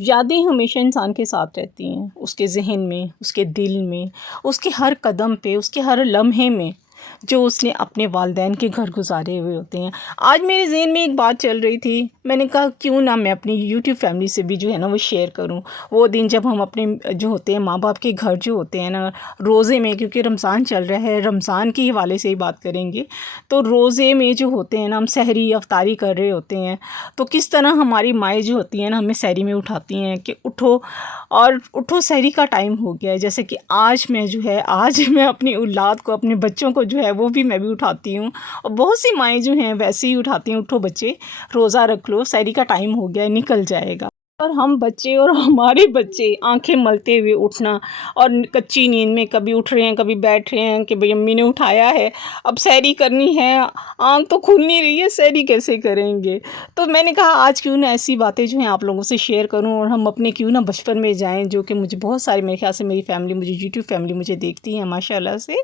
यादें हमेशा इंसान के साथ रहती हैं, उसके ज़हन में, उसके दिल में, उसके हर कदम पे, उसके हर लम्हे में, जो उसने अपने वालिदैन के घर गुज़ारे हुए होते हैं। आज मेरे ज़हन में एक बात चल रही थी, मैंने कहा क्यों ना मैं अपनी यूट्यूब फैमिली से भी जो है ना वो शेयर करूं। वो दिन जब हम अपने जो होते हैं माँ बाप के घर जो होते हैं ना, रोज़े में, क्योंकि रमज़ान चल रहा है, रमज़ान के हवाले से ही बात करेंगे। तो रोज़े में जो होते हैं ना, हम सहरी अफ्तारी कर रहे होते हैं, तो किस तरह हमारी माएँ जो होती हैं ना हमें सहरी में उठाती हैं कि उठो और उठो, सहरी का टाइम हो गया है। जैसे कि आज मैं अपनी औलाद को, अपने बच्चों को जो है वो भी मैं भी उठाती हूँ, और बहुत सी माएँ जो हैं वैसे ही उठाती हैं, उठो बच्चे रोज़ा रख लो, सहरी का टाइम हो गया है, निकल जाएगा। और हम बच्चे और हमारे बच्चे आंखें मलते हुए उठना, और कच्ची नींद में कभी उठ रहे हैं, कभी बैठ रहे हैं कि भाई अम्मी ने उठाया है, अब सहरी करनी है, आँख तो खुल नहीं रही है, सहरी कैसे करेंगे। तो मैंने कहा आज क्यों ना ऐसी बातें जो हैं आप लोगों से शेयर करूं, और हम अपने क्यों ना बचपन में जाएं, जो कि मुझे बहुत सारी, मेरे ख्याल से मेरी फैमिली, मुझे यूट्यूब फैमिली मुझे देखती है माशाल्लाह से।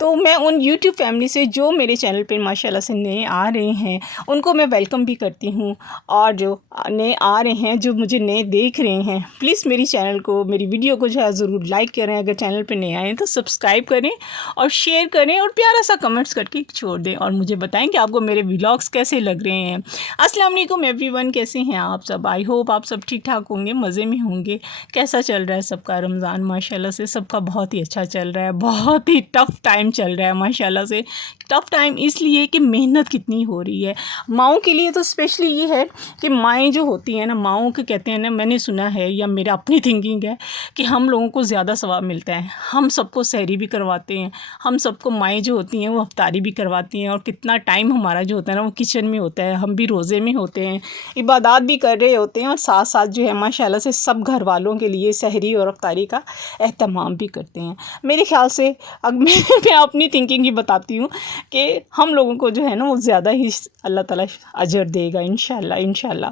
तो मैं उन यूट्यूब फैमिली से जो मेरे चैनल पे माशाल्लाह से नए आ रहे हैं उनको मैं वेलकम भी करती हूँ, और जो नए आ रहे हैं, जो मुझे नए देख रहे हैं, प्लीज़ मेरी चैनल को, मेरी वीडियो को जो है ज़रूर लाइक करें, अगर चैनल पे नए आए हैं तो सब्सक्राइब करें और शेयर करें और प्यारा सा कमेंट्स करके छोड़ दें, और मुझे बताएं कि आपको मेरे व्लॉग्स कैसे लग रहे हैं। अस्सलाम वालेकुम एवरीवन, कैसे हैं आप सब? आई होप आप सब ठीक ठाक होंगे, मज़े में होंगे। कैसा चल रहा है सबका रमज़ान? माशाल्लाह से सबका बहुत ही अच्छा चल रहा है, बहुत ही टफ़ टाइम चल रहा है माशाल्लाह से। टफ़ टाइम इसलिए कि मेहनत कितनी हो रही है माओं के लिए, तो स्पेशली ये है कि माएँ जो होती हैं ना, माओं के कहते हैं ना, मैंने सुना है या मेरा अपनी थिंकिंग है कि हम लोगों को ज़्यादा सवाब मिलता है। हम सबको सहरी भी करवाते हैं, हम सबको माएँ जो होती हैं वो इफ्तारी भी करवाती हैं, और कितना टाइम हमारा जो होता है ना वो किचन में होता है, हम भी रोज़े में होते हैं, इबादत भी कर रहे होते हैं, और साथ साथ जो है माशाल्लाह से सब घर वालों के लिए सहरी और इफ्तारी का एहतमाम भी करते हैं। मेरे ख़्याल से अब मैं अपनी थिंकिंग ही बताती हूँ कि हम लोगों को जो है ना वो ज़्यादा ही अल्लाह ताला अजर देगा इंशाल्लाह इंशाल्लाह।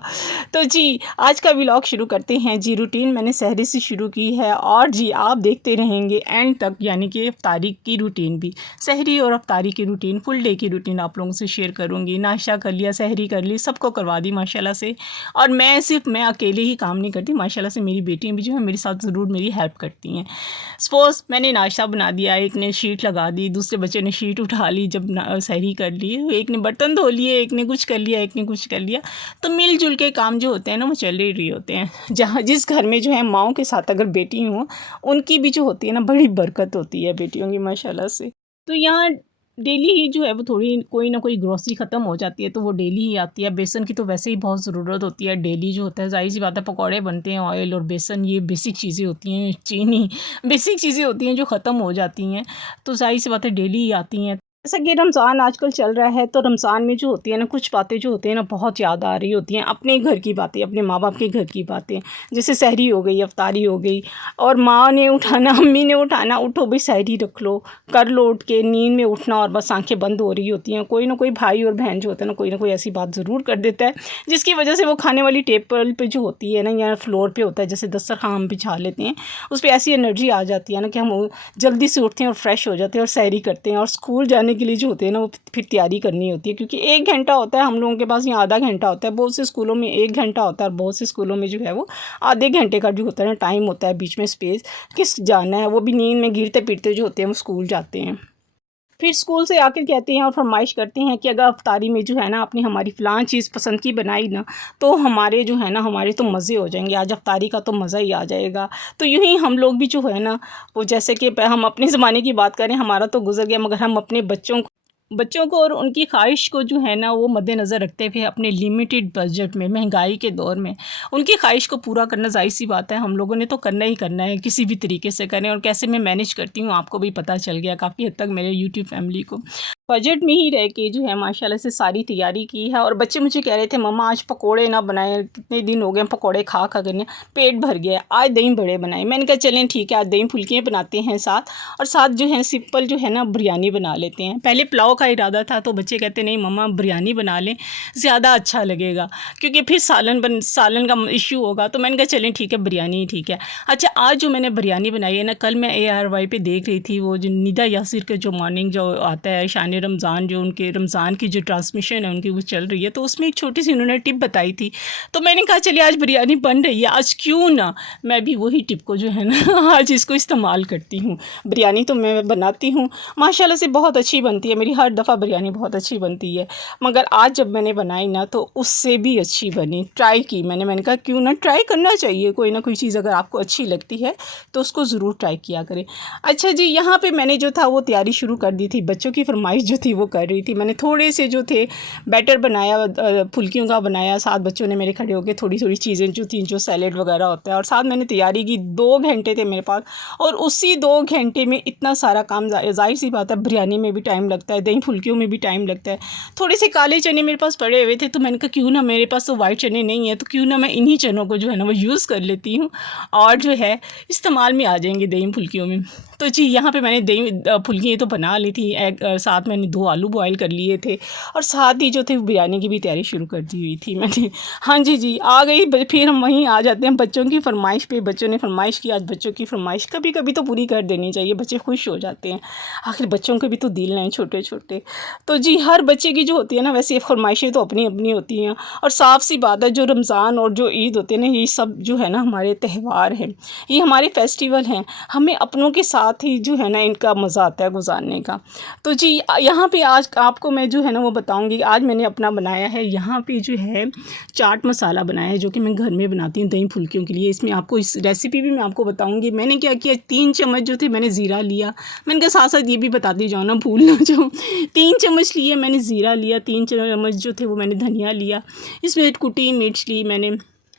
तो जी आज का व्लॉग शुरू करते हैं। जी रूटीन मैंने सहरी से शुरू की है, और जी आप देखते रहेंगे एंड तक, यानी कि इफ्तारी की रूटीन भी, सहरी और इफ्तारी की रूटीन, फुल डे की रूटीन आप लोगों से शेयर करूँगी। नाश्ता कर लिया, सहरी कर ली, सबको करवा दी माशाल्लाह से। और मैं अकेले ही काम नहीं करती, माशाल्लाह से मेरी बेटियाँ भी जो है मेरे साथ ज़रूर मेरी हेल्प करती हैं। सपोज़ मैंने नाश्ता बना दिया, एक ने शीट लगा दी, दूसरे बच्चे ने शीट उठा ली, जब सहरी कर ली, एक ने बर्तन धो लिए, एक ने कुछ कर लिया, एक ने कुछ कर लिया। तो मिलजुल के काम जो होते हैं ना वो चल ही रही होते हैं। जहाँ जिस घर में जो है माँओं के साथ अगर बेटी हों, उनकी भी जो होती है ना बड़ी बरकत होती है बेटियों की माशाल्लाह से। तो यहाँ डेली ही जो है वो थोड़ी कोई ना कोई ग्रोसरी ख़त्म हो जाती है, तो वो डेली ही आती है। बेसन की तो वैसे ही बहुत ज़रूरत होती है, डेली जो होता है, ज़ाहिर सी बात है पकौड़े बनते हैं, ऑयल और बेसन ये बेसिक चीज़ें होती हैं, चीनी बेसिक चीज़ें होती हैं जो ख़त्म हो जाती हैं, तो ज़ाहिर सी बात है डेली ही आती हैं। जैसा कि रमज़ान आजकल चल रहा है, तो रमज़ान में जो होती है ना कुछ बातें जो होती हैं ना बहुत याद आ रही होती हैं, अपने घर की बातें, अपने माँ बाप के घर की बातें। जैसे सहरी हो गई, इफ्तारी हो गई, और माँ ने उठाना, अम्मी ने उठाना, उठो भाई सहरी रख लो, कर लो, उठ के नींद में उठना, और बस आंखें बंद हो रही होती हैं। कोई ना कोई भाई और बहन जो होता है ना कोई ऐसी बात ज़रूर कर देता है, जिसकी वजह से वो खाने वाली टेबल पे जो होती है ना, या फ्लोर पे होता है, जैसे दस्तरखान हम बिछा लेते हैं, उस पर ऐसी एनर्जी आ जाती है ना कि हम जल्दी से उठते हैं और फ्रेश हो जाते हैं और सहरी करते हैं, और स्कूल जाने के लिए जो होते हैं ना वो फिर तैयारी करनी होती है, क्योंकि 1 घंटा होता है हम लोगों के पास, यहाँ आधा घंटा होता है। बहुत से स्कूलों में 1 घंटा होता है, और बहुत से स्कूलों में जो है वो आधे घंटे का जो होता है ना टाइम होता है, बीच में स्पेस किस जाना है, वो भी नींद में गिरते पीटते जो होते हैं वो स्कूल जाते हैं। फिर स्कूल से आकर कहते हैं और फरमाइश करते हैं कि अगर इफ्तारी में जो है ना आपने हमारी फ़लाँ चीज़ पसंद की बनाई ना, तो हमारे जो है ना हमारे तो मज़े हो जाएंगे, आज इफ्तारी का तो मज़ा ही आ जाएगा। तो यूँ ही हम लोग भी जो है ना वो, जैसे कि हम अपने ज़माने की बात करें, हमारा तो गुजर गया, मगर हम अपने बच्चों को और उनकी ख्वाहिश को जो है ना वो मद्देनज़र रखते हुए अपने लिमिटेड बजट में, महंगाई के दौर में उनकी ख्वाहिश को पूरा करना, ज़ाहिर सी बात है हम लोगों ने तो करना ही करना है, किसी भी तरीके से करें। और कैसे मैं मैनेज करती हूँ आपको भी पता चल गया काफ़ी हद तक, मेरे यूट्यूब फैमिली को बजट में ही रह के जो है माशाल्लाह से सारी तैयारी की है। और बच्चे मुझे कह रहे थे मम्मा आज पकोड़े ना बनाए, कितने दिन हो गए पकोड़े खा खा करने पेट भर गया, आज दही बड़े बनाए। मैंने कहा चलें ठीक है, आज दही फुल्कियाँ बनाते हैं साथ, और साथ जो है सिंपल जो है ना बिरयानी बना लेते हैं। पहले पुलाव का इरादा था, तो बच्चे कहते नहीं मम्मा बिरयानी बना लें, ज़्यादा अच्छा लगेगा, क्योंकि फिर सालन का इशू होगा। तो मैंने कहा चलें ठीक है, बिरयानी ही ठीक है। अच्छा आज जो मैंने बिरयानी बनाई है ना, कल मैं ARY पे देख रही थी, वो जो निदा यासिर का जो मॉर्निंग जो आता है शान मैंने रमज़ान जो उनके रमज़ान की जो ट्रांसमिशन है उनकी वो चल रही है, तो उसमें एक छोटी सी उन्होंने टिप बताई थी। तो मैंने कहा चलिए आज बिरयानी बन रही है, आज क्यों ना मैं भी वही टिप को जो है ना आज इसको इस्तेमाल करती हूँ। बिरयानी तो मैं बनाती हूँ माशाल्लाह से, बहुत अच्छी बनती है मेरी, हर दफ़ा बिरयानी बहुत अच्छी बनती है, मगर आज जब मैंने बनाई ना तो उससे भी अच्छी बनी। ट्राई की मैंने कहा क्यों ना, ट्राई करना चाहिए, कोई ना कोई चीज़ अगर आपको अच्छी लगती है तो उसको ज़रूर ट्राई किया करें। अच्छा जी, यहाँ पे मैंने जो था वो तैयारी शुरू कर दी थी, बच्चों की फरमाइश जो थी वो कर रही थी। मैंने थोड़े से जो थे बैटर बनाया, फुल्कियों का बनाया, साथ बच्चों ने मेरे खड़े होकर थोड़ी थोड़ी चीज़ें जो थी, जो सैलेड वगैरह होता है, और साथ मैंने तैयारी की। 2 घंटे थे मेरे पास, और उसी 2 घंटे में इतना सारा काम, जाहिर सी बात है बिरयानी में भी टाइम लगता है, दही फुल्कियों में भी टाइम लगता है। थोड़े से काले चने मेरे पास पड़े हुए थे, तो मैंने कहा क्यों ना, मेरे पास तो वाइट चने नहीं है, तो क्यों ना मैं इन्हीं चनों को जो है ना वो यूज़ कर लेती हूँ और जो है इस्तेमाल में आ जाएंगे दही फुल्कियों में। तो जी यहाँ पे मैंने दही फुल्की तो बना ली थी, साथ मैंने 2 आलू बॉयल कर लिए थे, और साथ ही जो थे बिरयानी की भी तैयारी शुरू कर दी हुई थी मैंने। हाँ जी जी, आ गई। फिर हम वहीं आ जाते हैं बच्चों की फरमाइश पे। बच्चों ने फरमाइश की, आज बच्चों की फरमाइश कभी कभी तो पूरी कर देनी चाहिए, बच्चे खुश हो जाते हैं, आखिर बच्चों के भी तो दिल हैं छोटे छोटे। तो जी हर बच्चे की जो होती है ना, वैसे फरमाइशें तो अपनी अपनी होती हैं, और साफ़ सी बात है जो रमज़ान और जो ईद होते हैं ना, ये सब जो है ना हमारे त्यौहार हैं, ये हमारे फेस्टिवल हैं, हमें अपनों के साथ ही जो है ना इनका मज़ा आता है गुजारने का। तो जी यहाँ पे आज आपको मैं जो है ना वो बताऊँगी, आज मैंने अपना बनाया है यहाँ पे जो है चाट मसाला बनाया है, जो कि मैं घर में बनाती हूँ दही फुल्कियों के लिए। इसमें आपको इस रेसिपी भी मैं आपको बताऊँगी। मैंने क्या किया, 3 चम्मच जो थे मैंने ज़ीरा लिया, मैंने कहा साथ साथ ये भी बताती जाओ ना, भूल ना जाऊँ। 3 चम्मच लिए मैंने ज़ीरा लिया, 3 चम्मच जो थे वो मैंने धनिया लिया, इसमें कुटी मिर्च ली मैंने,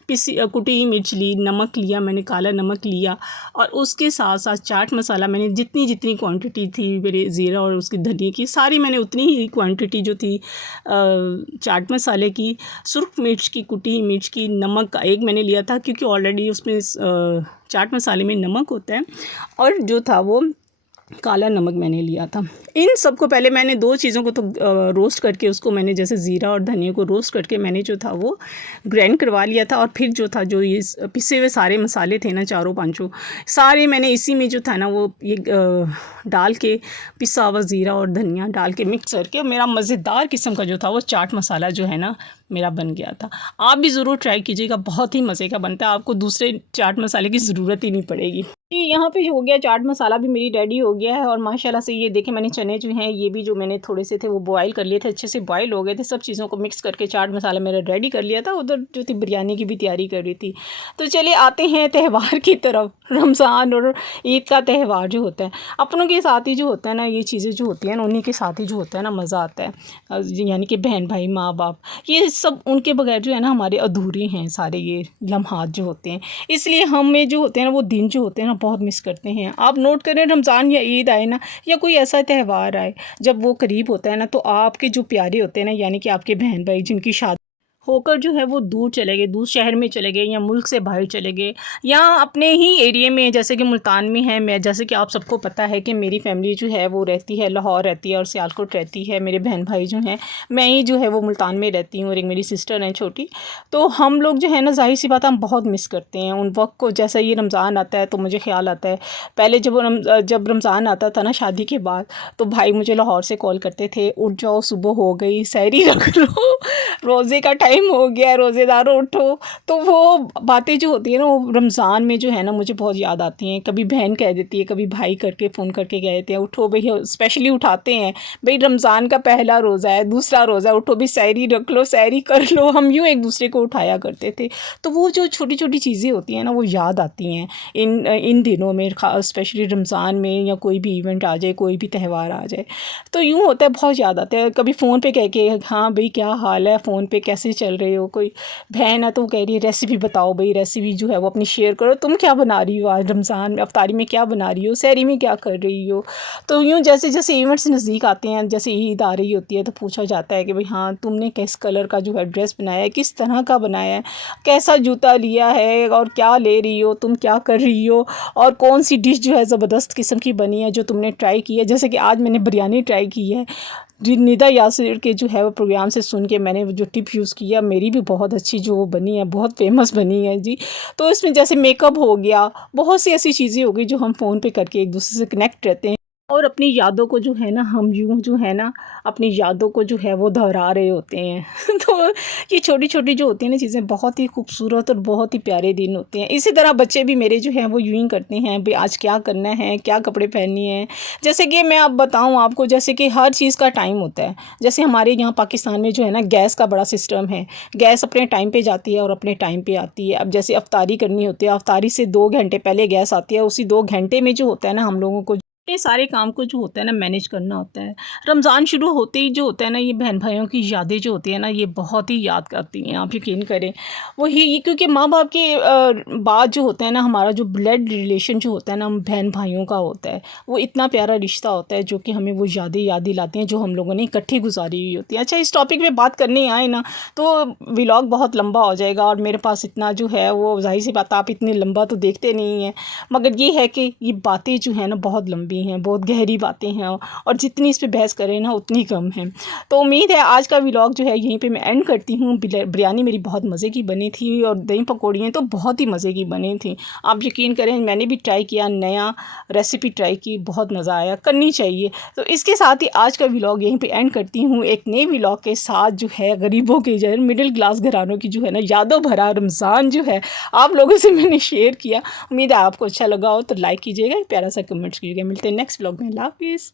कुटी मिर्च ली, नमक लिया मैंने, काला नमक लिया, और उसके साथ साथ चाट मसाला मैंने जितनी जितनी क्वांटिटी थी मेरे ज़ीरा और उसकी धनिया की, सारी मैंने उतनी ही क्वांटिटी जो थी चाट मसाले की, सुर्ख मिर्च की, कुटी मिर्च की, नमक का एक मैंने लिया था क्योंकि ऑलरेडी उसमें चाट मसाले में नमक होता है, और जो था वो काला नमक मैंने लिया था। इन सबको पहले मैंने 2 चीज़ों को तो रोस्ट करके, उसको मैंने जैसे ज़ीरा और धनिया को रोस्ट करके मैंने जो था वो ग्राइंड करवा लिया था, और फिर जो था जो ये पिसे हुए सारे मसाले थे ना, चारों पांचों सारे मैंने इसी में जो था ना वो ये डाल के, पिसा हुआ ज़ीरा और धनिया डाल के मिक्स करके मेरा मज़ेदार किस्म का जो था वो चाट मसाला जो है ना मेरा बन गया था। आप भी ज़रूर ट्राई कीजिएगा, बहुत ही मज़े का बनता है, आपको दूसरे चाट मसाले की ज़रूरत ही नहीं पड़ेगी। यहाँ पे हो गया, चाट मसाला भी मेरी रेडी हो गया है, और माशाल्लाह से ये देखें मैंने चने जो हैं ये भी जो मैंने थोड़े से थे वो बॉयल कर लिए थे, अच्छे से बॉयल हो गए थे, सब चीज़ों को मिक्स करके चाट मसाला मेरा रेडी कर लिया था। उधर जो थी बिरयानी की भी तैयारी कर रही थी। तो चलिए आते हैं त्यौहार की तरफ। रमज़ान और ईद का त्यौहार जो होता है, अपनों के साथ ही जो होता है ना, ये चीज़ें जो होती हैं ना उन्हीं के साथ ही जो होता है ना मज़ा आता है, यानी कि बहन भाई माँ बाप, ये सब उनके बगैर जो है ना हमारे अधूरे हैं सारे ये लम्हात जो होते हैं। इसलिए हमें जो होते हैं ना वो दिन जो होते हैं ना बहुत मिस करते हैं। आप नोट करें, रमज़ान या ईद आए ना, या कोई ऐसा त्यौहार आए, जब वो करीब होता है ना, तो आपके जो प्यारे होते हैं ना, यानी कि आपके बहन भाई जिनकी शादी होकर जो है वो दूर चले गए, दूर शहर में चले गए, या मुल्क से बाहर चले गए, या अपने ही एरिया में, जैसे कि मुल्तान में है। मैं जैसे कि आप सबको पता है कि मेरी फैमिली जो है वो रहती है लाहौर रहती है और सियालकोट रहती है, मेरे बहन भाई जो हैं, मैं ही जो है वो मुल्तान में रहती हूँ, और एक मेरी सिस्टर है छोटी। तो हम लोग जो है ना, जाहिर सी बात हम बहुत मिस करते हैं उन वक्त को। जैसा ये रमज़ान आता है तो मुझे ख्याल आता है, पहले जब रमज़ान आता था ना शादी के बाद, तो भाई मुझे लाहौर से कॉल करते थे, उठ जाओ सुबह हो गई, सहरी रख लो, रोज़े का टाइम हो गया, रोज़ेदारों उठो। तो वो बातें जो होती है ना वो रमज़ान में जो है ना मुझे बहुत याद आती हैं। कभी बहन कह देती है, कभी भाई करके फ़ोन करके कह देते हैं उठो भई, स्पेशली उठाते हैं भाई, रमज़ान का पहला रोज़ा है, दूसरा रोज़ा, उठो भी, सहरी रख लो, सहरी कर लो। हम यूँ एक दूसरे को उठाया करते थे। तो वो जो छोटी छोटी चीज़ें होती हैं ना वो याद आती हैं इन दिनों में, स्पेशली रमज़ान में, या कोई भी इवेंट आ जाए, कोई भी त्यौहार आ जाए, तो यूँ होता है, बहुत याद आता है। कभी फ़ोन पे कह के, हाँ भाई क्या हाल है, फ़ोन पे कैसे चल रहे हो, कोई बहन है तो वो कह रही है रेसिपी बताओ भाई, रेसिपी जो है वो अपनी शेयर करो, तुम क्या बना रही हो आज रमज़ान में, अफ्तारी में क्या बना रही हो, सहरी में क्या कर रही हो। तो यूँ जैसे जैसे इवेंट्स नज़दीक आते हैं, जैसे ईद आ रही होती है, तो पूछा जाता है कि भाई हाँ तुमने किस कलर का जो है ड्रेस बनाया है, किस तरह का बनाया है, कैसा जूता लिया है, और क्या ले रही हो, तुम क्या कर रही हो, और कौन सी डिश जो है ज़बरदस्त किस्म की बनी है जो तुमने ट्राई की है। जैसे कि आज मैंने बिरयानी ट्राई की है, निदा यासिर के जो है वो प्रोग्राम से सुन के मैंने जो टिप यूज़ किया, मेरी भी बहुत अच्छी जो बनी है, बहुत फेमस बनी है जी। तो इसमें जैसे मेकअप हो गया, बहुत सी ऐसी चीज़ें हो गई जो हम फ़ोन पे करके एक दूसरे से कनेक्ट रहते हैं। और अपनी यादों को जो है ना हम यूँ जो है ना अपनी यादों को जो है वो दोहरा रहे होते हैं तो ये छोटी-छोटी जो होती हैं ना चीज़ें बहुत ही खूबसूरत और बहुत ही प्यारे दिन होते हैं। इसी तरह बच्चे भी मेरे जो हैं वो यूँ ही करते हैं, भई आज क्या करना है, क्या कपड़े पहनने हैं। जैसे कि मैं अब बताऊँ आपको, जैसे कि हर चीज़ का टाइम होता है। जैसे हमारे यहाँ पाकिस्तान में जो है ना गैस का बड़ा सिस्टम है। गैस अपने टाइम पे जाती है और अपने टाइम पे आती है। अब जैसे अफ्तारी करनी होती है, अफ्तारी से 2 घंटे पहले गैस आती है, उसी 2 घंटे में जो होता है ना हम लोगों को ये सारे काम को जो होता है ना मैनेज करना होता है। रमज़ान शुरू होते ही जो होता है ना ये बहन-भाइयों की यादें जो होती हैं ना ये बहुत ही याद करती हैं, आप यकीन करें। वही ये क्योंकि माँ-बाप के बाद जो होता है ना हमारा जो ब्लड रिलेशन जो होता है ना हम बहन-भाइयों का होता है, वो इतना प्यारा रिश्ता होता है जो कि हमें वो यादें याद दिलाती हैं जो हम लोगों ने इकट्ठी गुज़ारी हुई होती है। अच्छा, इस टॉपिक पे बात करने आए ना तो व्लॉग बहुत लंबा हो जाएगा और मेरे पास इतना जो है वो ज़ाहिर-सी बात है आप इतने लंबा तो देखते नहीं हैं। मगर ये है कि ये बातें जो हैं ना बहुत लंबी हैं, बहुत गहरी बातें हैं और जितनी इस पे बहस करें ना उतनी कम है। तो उम्मीद है आज का व्लॉग जो है यहीं पे मैं एंड करती हूँ। बिरयानी मेरी बहुत मज़े की बनी थी और दही पकौड़ियाँ तो बहुत ही मज़े की बनी थी। आप यकीन करें मैंने भी ट्राई किया, नया रेसिपी ट्राई की, बहुत मज़ा आया, करनी चाहिए। तो इसके साथ ही आज का व्लॉग यहीं पे एंड करती हूँ एक नए व्लॉग के साथ जो है गरीबों के जो है मिडिल क्लास घरानों की जो है ना यादों भरा रमज़ान जो है आप लोगों से मैंने शेयर किया। उम्मीद है आपको अच्छा लगा हो तो लाइक कीजिएगा, प्यारा सा कमेंट्स कीजिएगा। मिलते हैं नेक्स्ट व्लॉग में। अल्लाह हाफ़िज़।